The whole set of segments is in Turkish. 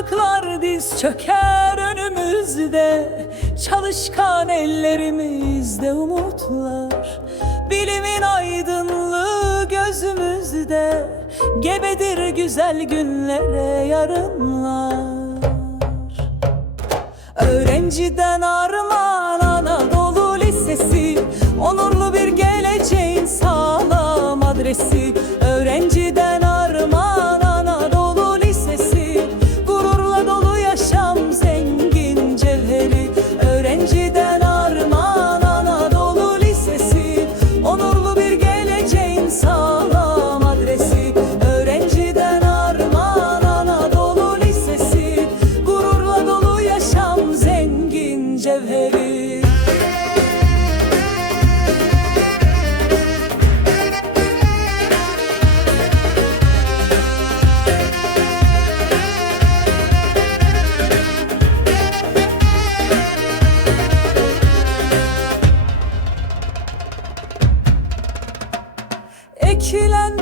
Zorluklar diz çöker önümüzde. Çalışkan ellerimizde umutlar. Bilimin aydınlığı gözümüzde. Gebedir güzel günlere yarınlar. Öğrenciden armağan Anadolu Lisesi. Onurlu bir geleceğin sağlam adresi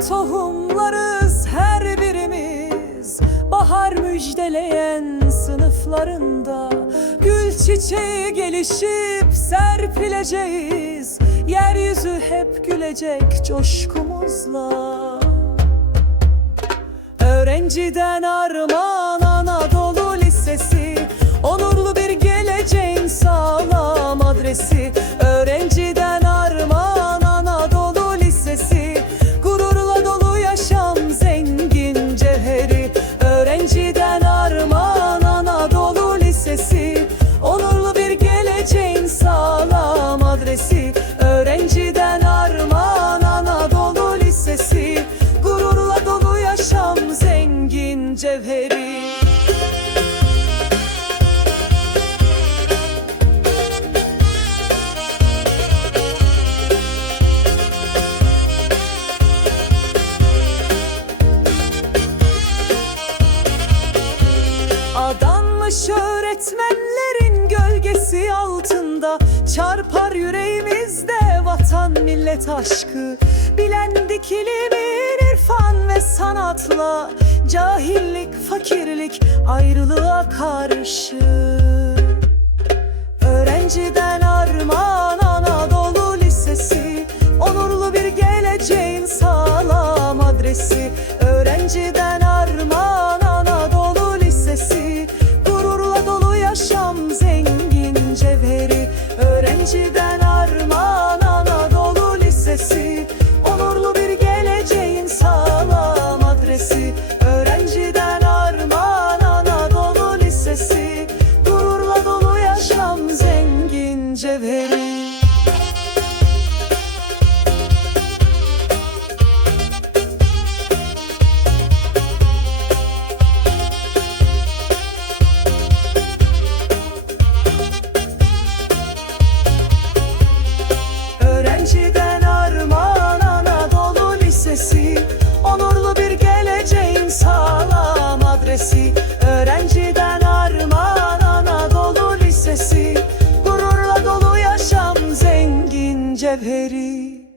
tohumlarız her birimiz. Bahar müjdeleyen sınıflarında Gül çiçeği gelişip serpileceğiz. Yeryüzü hep gülecek coşkumuzla. Öğrenciden armağan Adanmış öğretmenlerin gölgesi altında Çarpar yüreğimizde vatan millet aşkı. Bilendik ilimin irfan ve sanatla Cahillik, fakirlik ayrılığa karşı. Öğrenciden armağan Lisesi Öğrenciden armağan Anadolu Lisesi. Gururla dolu yaşam zengin cevheri.